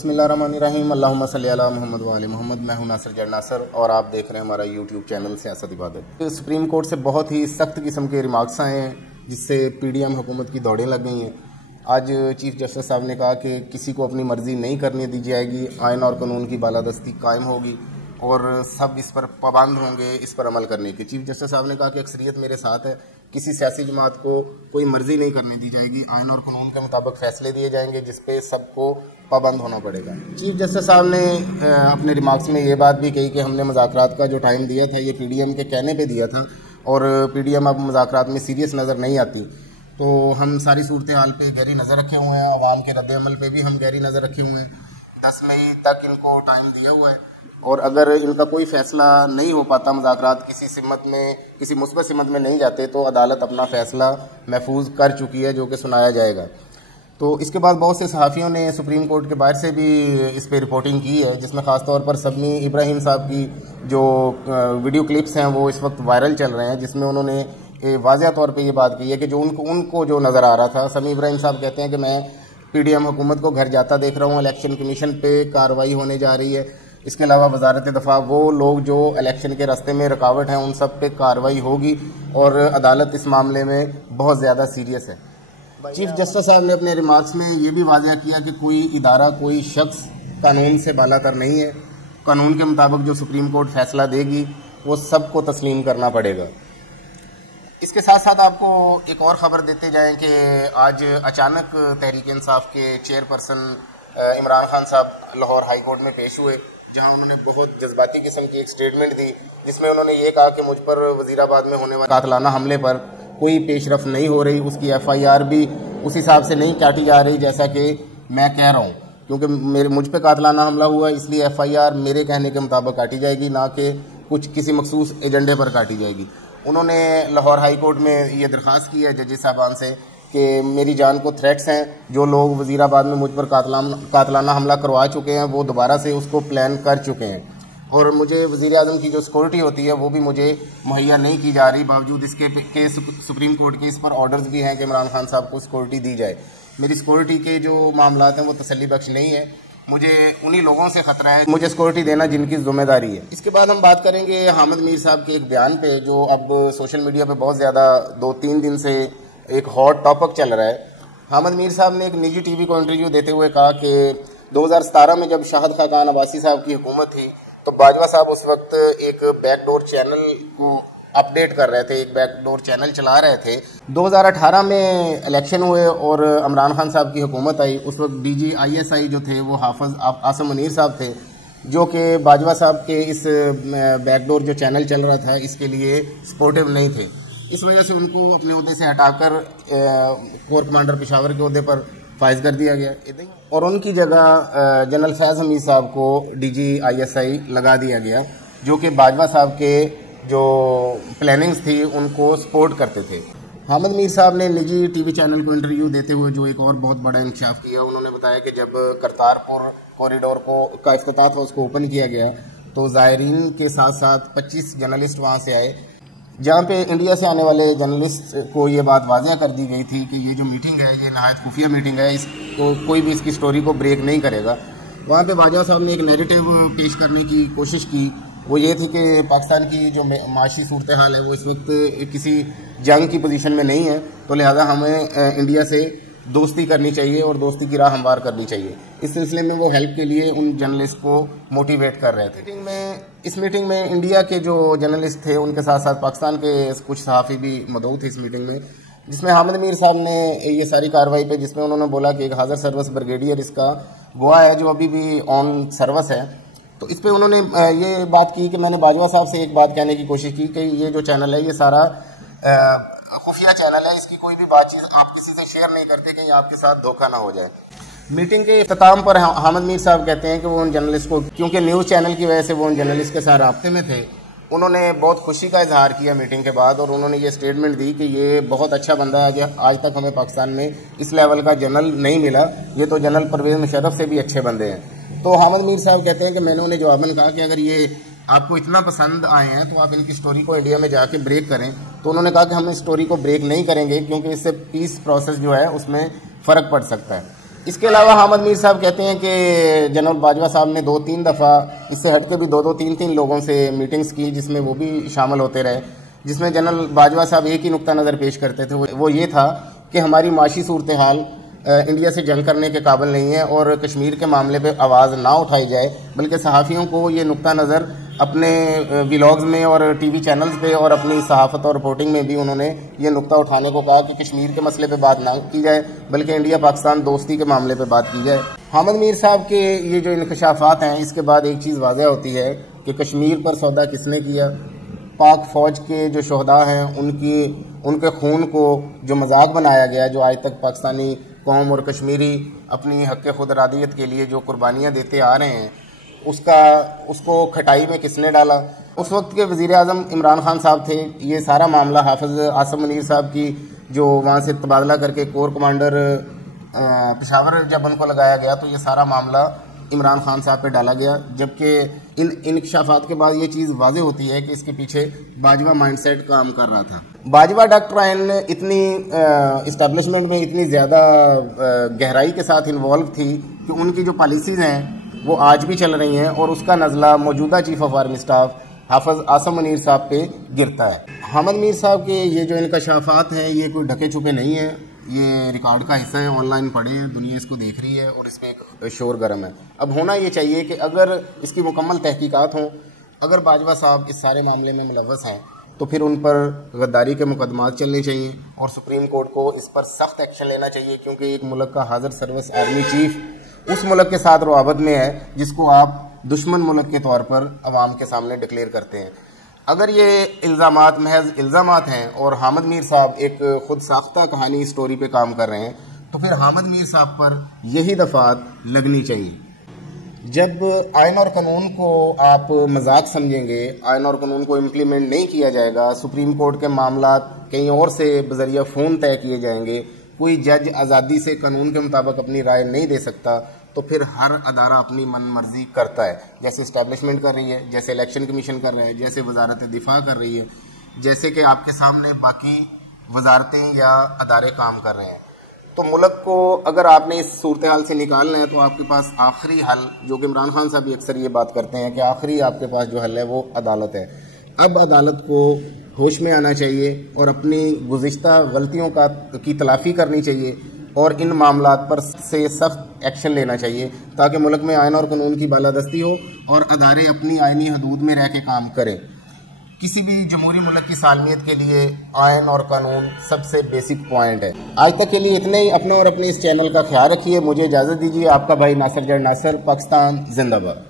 बिस्मिल्लाहिर्रहमानिर्रहीम अल्लाहुम्मा सल्ली अला मोहम्मद व आले मोहम्मद। मैं हूं नासिर जड़ नासर और आप देख रहे हैं हमारा यूट्यूब चैनल सियासत इबादत। सुप्रीम कोर्ट से बहुत ही सख्त किस्म के रिमार्क्स आए हैं जिससे पीडीएम हुकूमत की दौड़ें लग गई हैं। आज चीफ जस्टिस साहब ने कहा कि किसी को अपनी मर्जी नहीं करने दी जाएगी, आइन और कानून की बालादस्ती कायम होगी और सब इस पर पाबंद होंगे इस पर अमल करने के। चीफ जस्टिस साहब ने कहा कि अक्सरियत मेरे साथ है, किसी सियासी जमात को कोई मर्जी नहीं करने दी जाएगी, आइन और कानून के मुताबिक फैसले दिए जाएंगे जिस पे सबको पाबंद होना पड़ेगा। चीफ जस्टिस साहब ने अपने रिमार्क्स में ये बात भी कही कि हमने मुज़ाकरात का जो टाइम दिया था ये पीडीएम के कहने पे दिया था और पीडीएम अब मुज़ाकरात में सीरियस नज़र नहीं आती, तो हम सारी सूरत हाल पे गहरी नज़र रखे हुए हैं। अवाम के रद्द-ए-अमल पे भी हम गहरी नज़र रखे हुए हैं। 10 मई तक इनको टाइम दिया हुआ है और अगर इनका कोई फैसला नहीं हो पाता, मुज़ाकरात किसी मुस्बत सिमत में नहीं जाते, तो अदालत अपना फैसला महफूज कर चुकी है जो कि सुनाया जाएगा। तो इसके बाद बहुत से सहाफ़ियों ने सुप्रीम कोर्ट के बाहर से भी इस पर रिपोर्टिंग की है, जिसमें ख़ास तौर पर समी इब्राहिम साहब की जो वीडियो क्लिप्स हैं वो इस वक्त वायरल चल रहे हैं, जिसमें उन्होंने वाज़ेह तौर पे ये बात की है कि जो उनको जो नज़र आ रहा था। समी इब्राहिम साहब कहते हैं कि मैं पीडीएम हुकूमत को घर जाता देख रहा हूँ, इलेक्शन कमीशन पे कार्रवाई होने जा रही है। इसके अलावा वजारत दफा वो लोग जो इलेक्शन के रास्ते में रुकावट हैं उन सब पे कार्रवाई होगी और अदालत इस मामले में बहुत ज़्यादा सीरियस है। चीफ जस्टिस साहब ने अपने रिमार्क्स में ये भी वाज़ेह किया कि कोई इदारा, कोई शख्स कानून से बालातर नहीं है। कानून के मुताबिक जो सुप्रीम कोर्ट फैसला देगी वो सबको तस्लीम करना पड़ेगा। इसके साथ साथ आपको एक और ख़बर देते जाएं कि आज अचानक तहरीक इंसाफ के चेयरपर्सन इमरान खान साहब लाहौर हाई कोर्ट में पेश हुए, जहां उन्होंने बहुत जज्बाती किस्म की एक स्टेटमेंट दी, जिसमें उन्होंने ये कहा कि मुझ पर वजीराबाद में होने वाले कातलाना हमले पर कोई पेशरफ नहीं हो रही, उसकी एफआईआर भी उस हिसाब से नहीं काटी जा रही जैसा कि मैं कह रहा हूँ, क्योंकि मुझ पर कातलाना हमला हुआ इसलिए एफआईआर मेरे कहने के मुताबिक काटी जाएगी, ना कि किसी मखसूस एजेंडे पर काटी जाएगी। उन्होंने लाहौर हाई कोर्ट में ये दरख्वास्त की है जजेस साहबान से कि मेरी जान को थ्रेट्स हैं, जो लोग वजीराबाद में मुझ पर कातलाना हमला करवा चुके हैं वो दोबारा से उसको प्लान कर चुके हैं और मुझे वज़ीर आज़म की जो सिक्योरिटी होती है वो भी मुझे मुहैया नहीं की जा रही, बावजूद इसके के सुप्रीम कोर्ट के इस पर ऑर्डर्स भी हैं कि इमरान खान साहब को सिक्योरिटी दी जाए। मेरी सिक्योरिटी के जो मामलात हैं वो तसल्ली बख्श नहीं है, मुझे उन्हीं लोगों से खतरा है, मुझे सिक्योरिटी देना जिनकी जिम्मेदारी है। इसके बाद हम बात करेंगे हामिद मीर साहब के एक बयान पे जो अब सोशल मीडिया पे बहुत ज़्यादा 2-3 दिन से एक हॉट टॉपिक चल रहा है। हामिद मीर साहब ने एक निजी टीवी को इंटरव्यू देते हुए कहा कि 2017 में जब शाहिद खान अब्बासी साहब की हुकूमत थी तो बाजवा साहब उस वक्त एक बैकडोर चैनल को अपडेट कर रहे थे, एक बैकडोर चैनल चला रहे थे। 2018 में इलेक्शन हुए और इमरान खान साहब की हुकूमत आई, उस वक्त डीजी ISI जो थे वो हाफिज आसिम मुनीर साहब थे, जो कि बाजवा साहब के इस बैकडोर जो चैनल चल रहा था इसके लिए सपोर्टिव नहीं थे। इस वजह से उनको अपने ओहदे से हटाकर कोर कमांडर पेशावर के ओहदे पर फाइज कर दिया गया और उनकी जगह जनरल फैज़ हमीद साहब को डीजी ISI लगा दिया गया, जो कि बाजवा साहब के जो प्लानिंग्स थी उनको सपोर्ट करते थे। हामिद मीर साहब ने निजी टीवी चैनल को इंटरव्यू देते हुए जो एक और बहुत बड़ा इंकशाफ किया, उन्होंने बताया कि जब करतारपुर कॉरिडोर का इफ्तिताह था, उसको ओपन किया गया, तो ज़ायरीन के साथ साथ 25 जर्नलिस्ट वहाँ से आए, जहाँ पे इंडिया से आने वाले जर्नलिस्ट को ये बात वाज़ेह कर दी गई थी कि ये जो मीटिंग है ये नहायत खुफिया मीटिंग है, इसको कोई भी इसकी स्टोरी को ब्रेक नहीं करेगा। वहाँ पे बाजवा साहब ने एक नैरेटिव पेश करने की कोशिश की, वो ये थी कि पाकिस्तान की जो माशी सूरत हाल है वो इस वक्त किसी जंग की पोजीशन में नहीं है, तो लिहाजा हमें इंडिया से दोस्ती करनी चाहिए और दोस्ती की राह हमवार करनी चाहिए। इस सिलसिले में वो हेल्प के लिए उन जर्नलिस्ट को मोटिवेट कर रहे थे। इस मीटिंग में इंडिया के जो जर्नलिस्ट थे उनके साथ साथ पाकिस्तान के कुछ सहाफ़ी भी मौजूद थे इस मीटिंग में, जिसमें हामिद मीर साहब ने ये सारी कार्रवाई पे, जिसमें उन्होंने बोला कि एक हाज़र सर्विस ब्रिगेडियर इसका गवाह है जो अभी भी ऑन सर्विस है। तो इस पर उन्होंने ये बात की कि मैंने बाजवा साहब से एक बात कहने की कोशिश की कि ये जो चैनल है ये सारा खुफिया चैनल है, इसकी कोई भी बातचीत आप किसी से शेयर नहीं करते, कहीं आपके साथ धोखा ना हो जाए। मीटिंग के इख्तिताम पर हामिद मीर साहब कहते हैं कि वो उन जर्नलिस्ट को, क्योंकि न्यूज़ चैनल की वजह से वो उन जर्नलिस्ट के साथ राब्ते में थे, उन्होंने बहुत खुशी का इजहार किया मीटिंग के बाद और उन्होंने ये स्टेटमेंट दी कि ये बहुत अच्छा बंदा है, आज तक हमें पाकिस्तान में इस लेवल का जनरल नहीं मिला, ये तो जनरल परवेज़ मुशर्रफ से भी अच्छे बंदे हैं। तो हामिद मीर साहब कहते हैं कि मैंने उन्हें जवाबन कहा कि अगर ये आपको इतना पसंद आए हैं तो आप इनकी स्टोरी को इंडिया में जाके ब्रेक करें। तो उन्होंने कहा कि हम इस स्टोरी को ब्रेक नहीं करेंगे क्योंकि इससे पीस प्रोसेस जो है उसमें फ़र्क पड़ सकता है। इसके अलावा हामिद मीर साहब कहते हैं कि जनरल बाजवा साहब ने 2-3 दफ़ा इससे हट के भी 2-2, 3-3 लोगों से मीटिंग्स की, जिसमें वो भी शामिल होते रहे, जिसमें जनरल बाजवा साहब एक ही नुक्ता नज़र पेश करते थे, वो ये था कि हमारी माशी सूरत हाल इंडिया से जंग करने के काबिल नहीं है और कश्मीर के मामले पे आवाज़ ना उठाई जाए, बल्कि सहाफ़ियों को ये नुक्ता नज़र अपने व्लॉग्स में और टीवी चैनल्स पे और अपनी सहाफ़त और रिपोर्टिंग में भी उन्होंने ये नुक्ता उठाने को कहा कि कश्मीर के मसले पे बात ना की जाए, बल्कि इंडिया पाकिस्तान दोस्ती के मामले पे बात की जाए। हामिद मीर साहब के ये जो इंकशाफात हैं, इसके बाद एक चीज़ वाज़ह होती है कि कश्मीर पर सौदा किसने किया। पाक फ़ौज के जो शहदा हैं उनके खून को जो मजाक बनाया गया, जो आज तक पाकिस्तानी कौम और कश्मीरी अपनी हक़ खुद इरादियत के लिए जो कुर्बानियाँ देते आ रहे हैं, उसको खटाई में किसने डाला। उस वक्त के वज़ीर आज़म इमरान खान साहब थे। ये सारा मामला हाफिज़ आसिम मुनीर साहब की जो वहाँ से तबादला करके कोर कमांडर पेशावर जब उनको लगाया गया, तो ये सारा मामला इमरान खान साहब पे डाला गया, जबकि इन इंकशाफात के बाद ये चीज़ वाज़ेह होती है कि इसके पीछे बाजवा माइंडसेट काम कर रहा था। बाजवा डॉक्ट्राइन इतनी इस्टेब्लिशमेंट में इतनी ज़्यादा गहराई के साथ इन्वॉल्व थी कि उनकी जो पॉलिसीज़ हैं वो आज भी चल रही हैं और उसका नज़ला मौजूदा चीफ ऑफ आर्मी स्टाफ हाफिज़ आसिम मुनीर साहब पे गिरता है। हामिद मीर साहब के ये जो इंकशाफात हैं, ये कोई ढके छुपे नहीं हैं, ये रिकॉर्ड का हिस्सा है, ऑनलाइन पढ़े हैं, दुनिया इसको देख रही है और इस पर एक शोर गर्म है। अब होना ये चाहिए कि अगर इसकी मुकम्मल तहकीकात हों, अगर बाजवा साहब इस सारे मामले में मुलव्वस हैं, तो फिर उन पर गद्दारी के मुकदमात चलने चाहिए और सुप्रीम कोर्ट को इस पर सख्त एक्शन लेना चाहिए, क्योंकि एक मुल्क का हाज़िर सर्विस आर्मी चीफ उस मुल्क के साथ रुआबत में है जिसको आप दुश्मन मुल्क के तौर पर अवाम के सामने डिक्लेयर करते हैं। अगर ये इल्ज़ामात महज इल्ज़ामात हैं और हामिद मीर साहब एक खुद साख्ता कहानी स्टोरी पे काम कर रहे हैं, तो फिर हामिद मीर साहब पर यही दफ़ात लगनी चाहिए। जब आइन और कानून को आप मजाक समझेंगे, आइन और कानून को इम्प्लीमेंट नहीं किया जाएगा, सुप्रीम कोर्ट के मामला कहीं और से बजरिया फ़ोन तय किए जाएंगे, कोई जज आज़ादी से कानून के मुताबिक अपनी राय नहीं दे सकता, तो फिर हर अदारा अपनी मन मर्जी करता है, जैसे इस्टेब्लिशमेंट कर रही है, जैसे इलेक्शन कमीशन कर रहा है, जैसे वजारत दिफा कर रही है, जैसे कि आपके सामने बाकी वजारतें या अदारे काम कर रहे हैं। तो मुल्क को अगर आपने इस सूरत हाल से निकालना है, तो आपके पास आखिरी हल, जो कि इमरान खान साहब भी अक्सर ये बात करते हैं कि आखिरी आपके पास जो हल है वो अदालत है। अब अदालत को होश में आना चाहिए और अपनी गुज़िश्ता गलतियों की तलाफ़ी करनी चाहिए और इन मामलात पर से सख्त एक्शन लेना चाहिए, ताकि मुल्क में आइन और कानून की बालादस्ती हो और अदारे अपनी आइनी हदूद में रह के काम करें। किसी भी जमहूरी मुल्क की सालमियत के लिए आइन और कानून सबसे बेसिक पॉइंट है। आज तक के लिए इतने ही। अपना और अपने इस चैनल का ख्याल रखिए। मुझे इजाज़त दीजिए। आपका भाई नासिर जड़ नासिर, पाकिस्तान जिंदाबाद।